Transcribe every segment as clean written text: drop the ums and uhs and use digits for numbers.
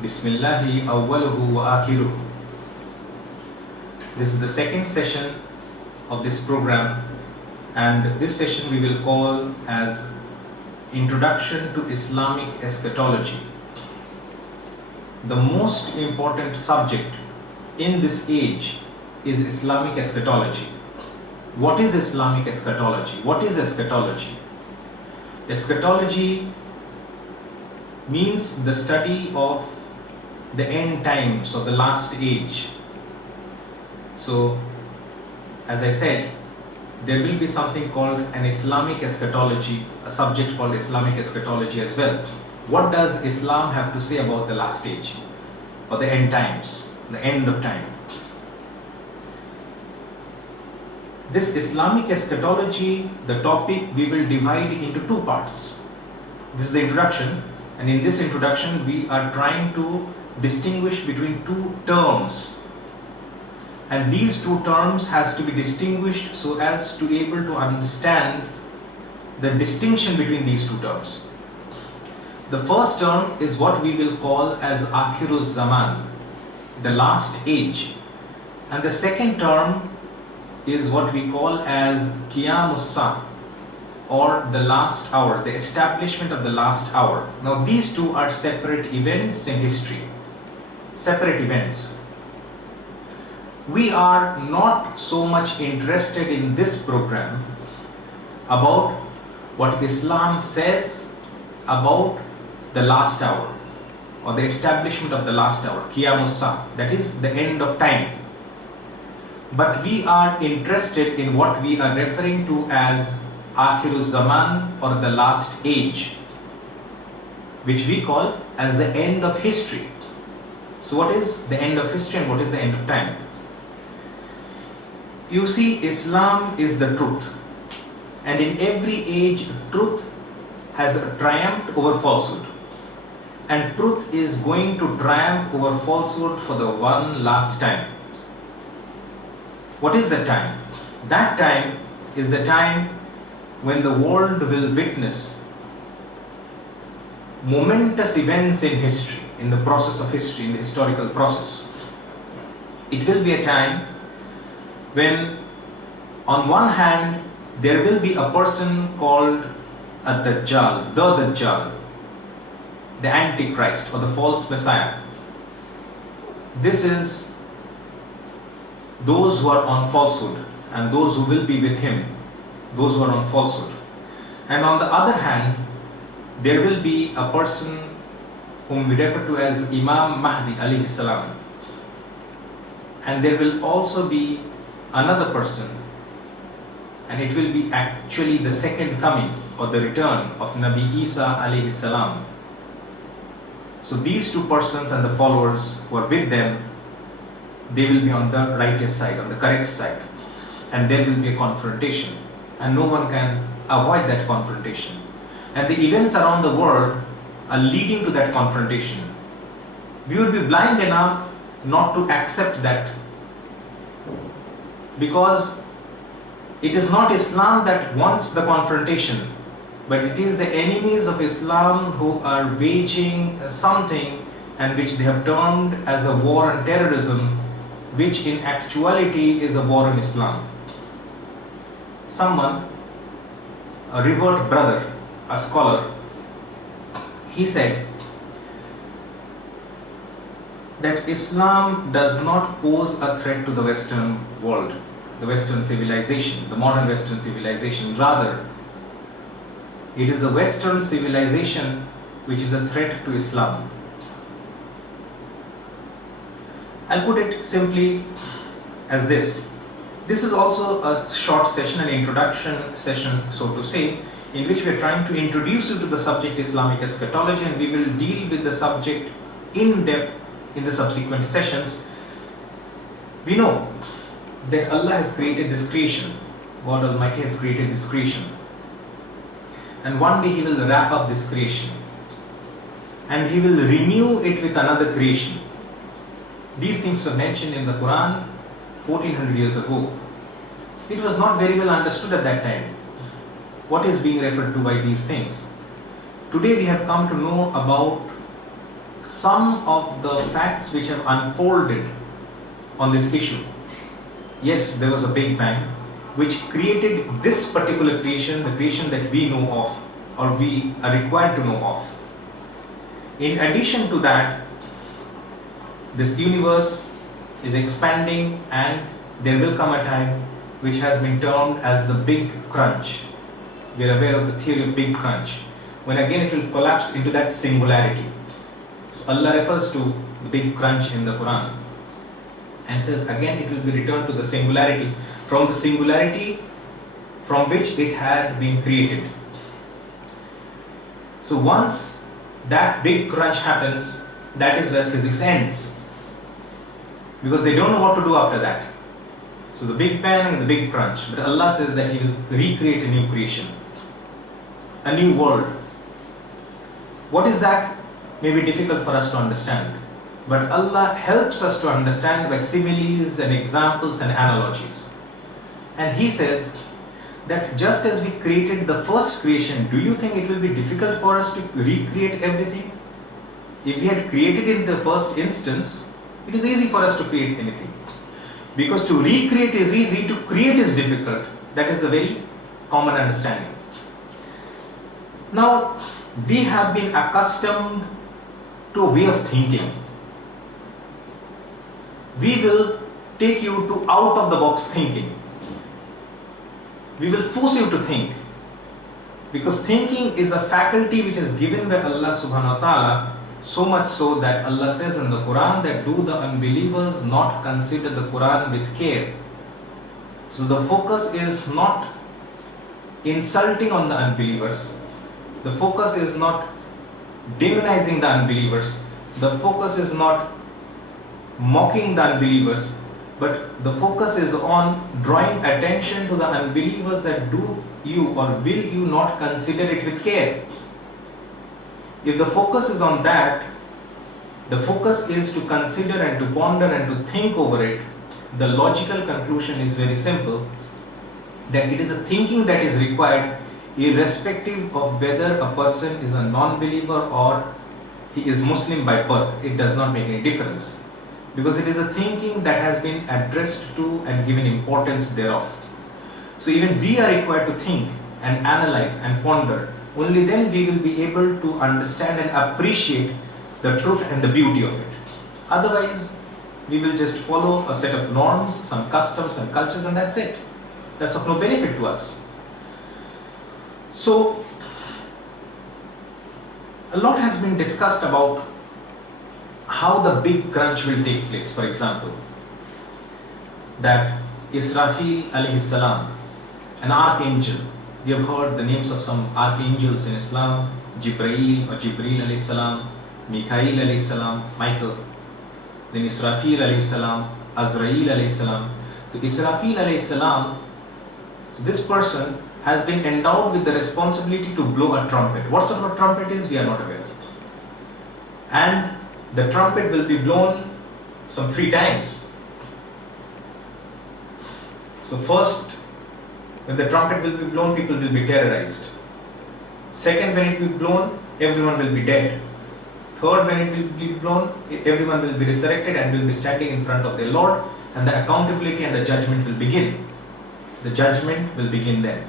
Bismillahi awwaluhu wa akhiruhu. This is the second session of this program, and this session we will call as Introduction to Islamic Eschatology. The most important subject in this age is Islamic Eschatology. What is Islamic Eschatology? What is eschatology? Eschatology means the study of the end times of the last age. So, as I said, there will be something called an Islamic eschatology, a subject called Islamic eschatology as well. What does Islam have to say about the last age or the end times, the end of time? This Islamic eschatology, the topic, we will divide into two parts. This is the introduction, and in this introduction we are trying to distinguish between two terms, and these two terms has to be distinguished so as to be able to understand the distinction between these two terms. The first term is what we will call as Akhiruz Zaman, the last age, and the second term is what we call as Qiyamus Sa, or the last hour, the establishment of the last hour. Now these two are separate events in history. Separate events. We are not so much interested in this program about what Islam says about the last hour or the establishment of the last hour, Qiyamus Sa, that is the end of time. But we are interested in what we are referring to as Akhiruz Zaman, or the last age, which we call as the end of history. So what is the end of history and what is the end of time? You see, Islam is the truth, and in every age truth has triumphed over falsehood, and truth is going to triumph over falsehood for the one last time. What is the time? That time is the time when the world will witness momentous events in history, in the process of history, in the historical process. It will be a time when, on one hand, there will be a person called a Dajjal, the Antichrist or the false Messiah. This is those who are on falsehood and those who will be with him, those who are on falsehood. And on the other hand, there will be a person whom we refer to as Imam Mahdi alayhi salam. And there will also be another person, and it will be actually the second coming or the return of Nabi Isa alayhi salam. So these two persons and the followers who are with them, they will be on the righteous side, on the correct side, and there will be a confrontation, and no one can avoid that confrontation. And the events around the world are leading to that confrontation. We will be blind enough not to accept that, because it is not Islam that wants the confrontation, but it is the enemies of Islam who are waging something and which they have termed as a war on terrorism, which in actuality is a war on Islam. Someone, a revered brother, a scholar, he said that Islam does not pose a threat to the Western world, the Western civilization, the modern Western civilization. Rather, it is the Western civilization which is a threat to Islam. I'll put it simply as this. This is also a short session, an introduction session, so to say, in which we are trying to introduce you to the subject Islamic eschatology, and we will deal with the subject in depth in the subsequent sessions. We know that Allah has created this creation. God Almighty has created this creation. And one day He will wrap up this creation, and He will renew it with another creation. These things were mentioned in the Quran 1400 years ago. It was not very well understood at that time what is being referred to by these things. Today we have come to know about some of the facts which have unfolded on this issue. Yes, there was a Big Bang which created this particular creation, the creation that we know of or we are required to know of. In addition to that, this universe is expanding and there will come a time which has been termed as the Big Crunch. We are aware of the theory of Big Crunch, when again it will collapse into that singularity. So Allah refers to the Big Crunch in the Quran and says again it will be returned to the singularity, from the singularity from which it had been created. So once that Big Crunch happens, that is where physics ends, because they don't know what to do after that. So the Big Bang and the Big Crunch, but Allah says that He will recreate a new creation, a new world. What is that? May be difficult for us to understand, but Allah helps us to understand by similes and examples and analogies. And He says that just as we created the first creation, do you think it will be difficult for us to recreate everything? If we had created in the first instance, it is easy for us to create anything. Because to recreate is easy, to create is difficult. That is the very common understanding. Now, we have been accustomed to a way of thinking. We will take you to out of the box thinking. We will force you to think, because thinking is a faculty which is given by Allah subhanahu wa ta'ala, so much so that Allah says in the Quran that do the unbelievers not consider the Quran with care. So the focus is not insulting on the unbelievers, the focus is not demonizing the unbelievers, the focus is not mocking the unbelievers, but the focus is on drawing attention to the unbelievers that do you or will you not consider it with care. If the focus is on that, the focus is to consider and to ponder and to think over it, the logical conclusion is very simple, that it is a thinking that is required irrespective of whether a person is a non-believer or he is Muslim by birth. It does not make any difference, because it is a thinking that has been addressed to and given importance thereof. So even we are required to think and analyze and ponder. Only then we will be able to understand and appreciate the truth and the beauty of it. Otherwise, we will just follow a set of norms, some customs and cultures, and that's it. That's of no benefit to us. So, a lot has been discussed about how the Big Crunch will take place. For example, that Israfil alayhi salam, an archangel, we have heard the names of some archangels in Islam, Jibreel or Jibreel alayhi salam, Mikael alayhi salam, Michael, then Israfil alayhi salam, Azrael alayhi salam. So Israfil alayhi salam, so this person has been endowed with the responsibility to blow a trumpet. What sort of a trumpet is, we are not aware. And the trumpet will be blown some 3 times. So first, when the trumpet will be blown, people will be terrorized. Second, when it will be blown, everyone will be dead. Third, when it will be blown, everyone will be resurrected and will be standing in front of their Lord, and the accountability and the judgment will begin. The judgment will begin then.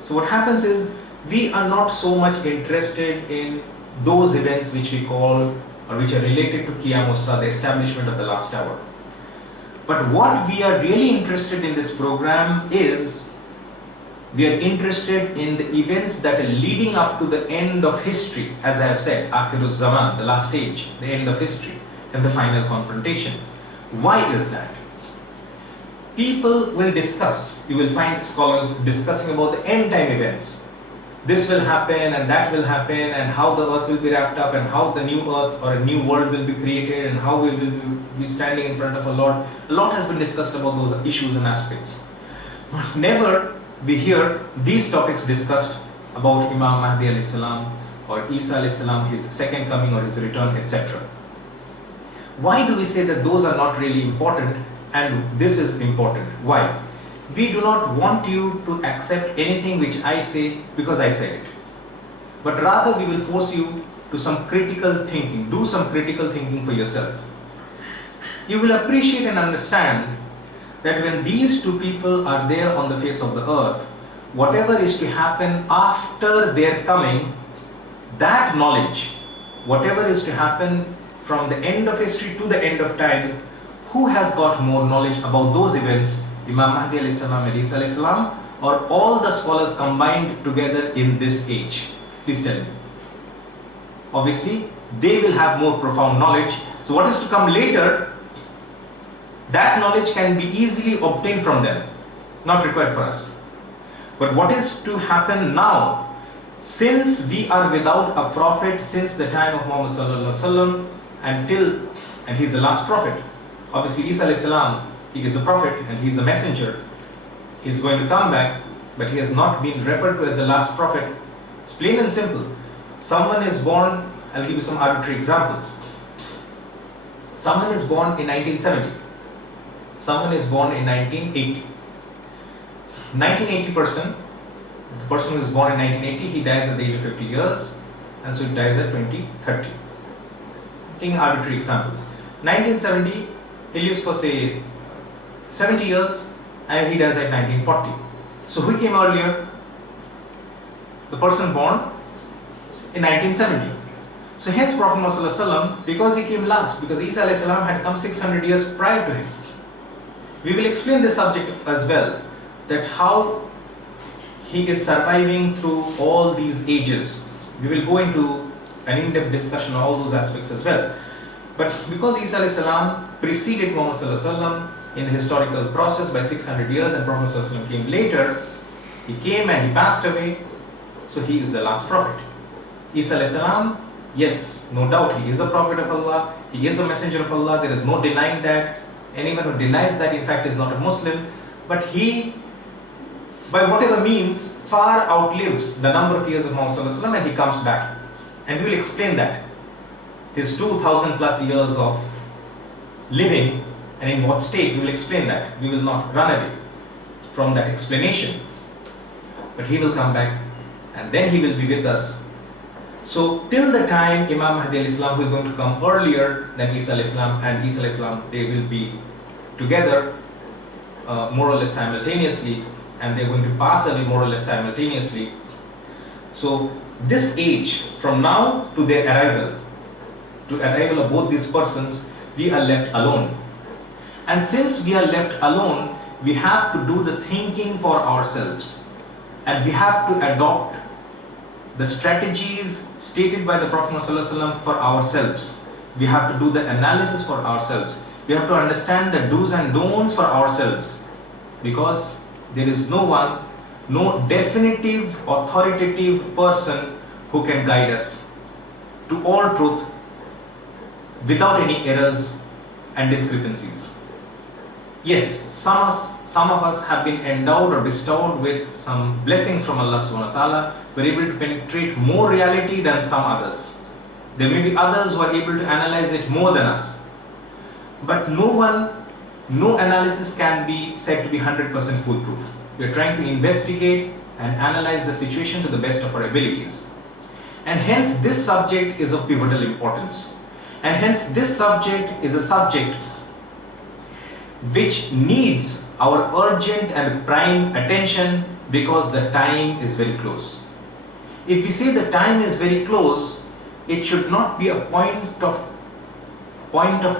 So what happens is, we are not so much interested in those events which we call or which are related to Qiyamusa, the establishment of the last hour. But what we are really interested in this program is, we are interested in the events that are leading up to the end of history, as I have said, Akhiruz Zaman, the last stage, the end of history, and the final confrontation. Why is that? People will discuss, you will find scholars discussing about the end time events. This will happen and that will happen, and how the earth will be wrapped up, and how the new earth or a new world will be created, and how we will be standing in front of a Lord. A lot has been discussed about those issues and aspects. But never we hear these topics discussed about Imam Mahdi alayhi salam or Isa alayhi salam, his second coming or his return, etc. Why do we say that those are not really important and this is important? Why? We do not want you to accept anything which I say because I said it, but rather we will force you to some critical thinking. Do some critical thinking for yourself. You will appreciate and understand that when these two people are there on the face of the earth, whatever is to happen after their coming, that knowledge, whatever is to happen from the end of history to the end of time, who has got more knowledge about those events, Imam Mahdi alayhi salam and Isa alayhi salam, or all the scholars combined together in this age? Please tell me. Obviously, they will have more profound knowledge. So what is to come later, that knowledge can be easily obtained from them, not required for us. But what is to happen now, since we are without a prophet since the time of Muhammad sallallahu alaihi wasallam and he is the last prophet. Obviously, Isa alayhi salam, he is a prophet and he is a messenger. He is going to come back, but he has not been referred to as the last prophet. It's plain and simple. Someone is born, I'll give you some arbitrary examples. Someone is born in 1970. Someone is born in 1980. 1980 person, the person who is born in 1980, he dies at the age of 50 years, and so he dies at 2030. Taking arbitrary examples. 1970, he lives for say 70 years, and he dies at 1940. So who came earlier? The person born in 1970. So hence Prophet Muhammad, because he came last, because Isa alayhi salam had come 600 years prior to him. We will explain this subject as well, that how he is surviving through all these ages. We will go into an in-depth discussion on all those aspects as well. But because Isa alayhi salam preceded Muhammad sallallahu alaihi wasallam in the historical process by 600 years, and Prophet sallallahu alaihi wasallam came later, he came and he passed away, so he is the last prophet. Isa alayhi salam, yes, no doubt, he is a prophet of Allah, he is a messenger of Allah, there is no denying that. Anyone who denies that, in fact, is not a Muslim. But he, by whatever means, far outlives the number of years of Muhammad sallallahu alaihi wasallam, and he comes back. And we will explain that. His 2000 plus years of living, and in what state, we will explain that. We will not run away from that explanation. But he will come back, and then he will be with us. So till the time Imam Mahdi alayhi salam, who is going to come earlier than Isa alayhi salam, and Isa alayhi salam, they will be together more or less simultaneously, and they are going to pass away more or less simultaneously. So this age, from now to their arrival, of both these persons, we are left alone. And since we are left alone, we have to do the thinking for ourselves, and we have to adopt the strategies stated by the Prophet ﷺ for ourselves. We have to do the analysis for ourselves. We have to understand the do's and don'ts for ourselves, because there is no one, no definitive, authoritative person who can guide us to all truth without any errors and discrepancies. Yes, some of us have been endowed or bestowed with some blessings from Allah subhanahu wa ta'ala. We're able to penetrate more reality than some others. There may be others who are able to analyze it more than us. But no analysis can be said to be 100% foolproof. We're trying to investigate and analyze the situation to the best of our abilities. And hence this subject is of pivotal importance. And hence this subject is a subject which needs our urgent and prime attention, because the time is very close. If we say the time is very close, it should not be a point of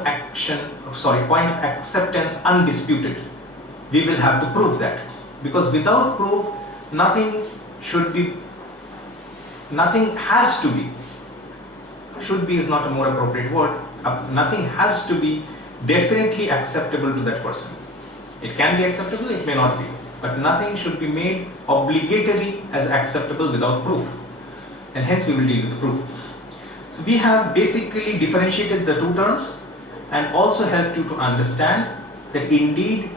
acceptance undisputed. We will have to prove that, because without proof, nothing has to be. Should be is not a more appropriate word. Nothing has to be definitely acceptable to that person. It can be acceptable, it may not be. But nothing should be made obligatory as acceptable without proof. And hence we will deal with the proof. So we have basically differentiated the two terms and also helped you to understand that indeed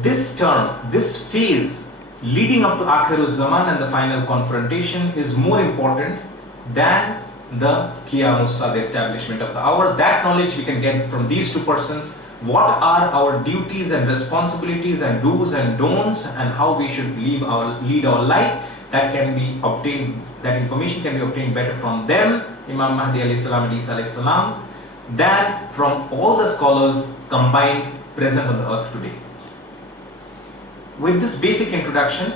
this term, this phase leading up to Akhirul Zaman and the final confrontation is more important than the Qiyamus, the establishment of the hour. That knowledge we can get from these two persons. What are our duties and responsibilities and do's and don'ts, and how we should lead our life. that can be obtained, that information can be obtained better from them, Imam Mahdi alayhi salam and Isa alayhi salam, than from all the scholars combined present on the earth today. With this basic introduction,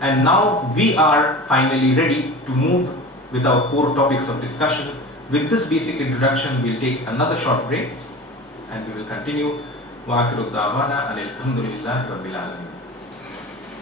and now we are finally ready to move with our core topics of discussion. With this basic introduction, we'll take another short break and we will continue. Wa akhiru da'wana alhamdulillahi rabbil alamin.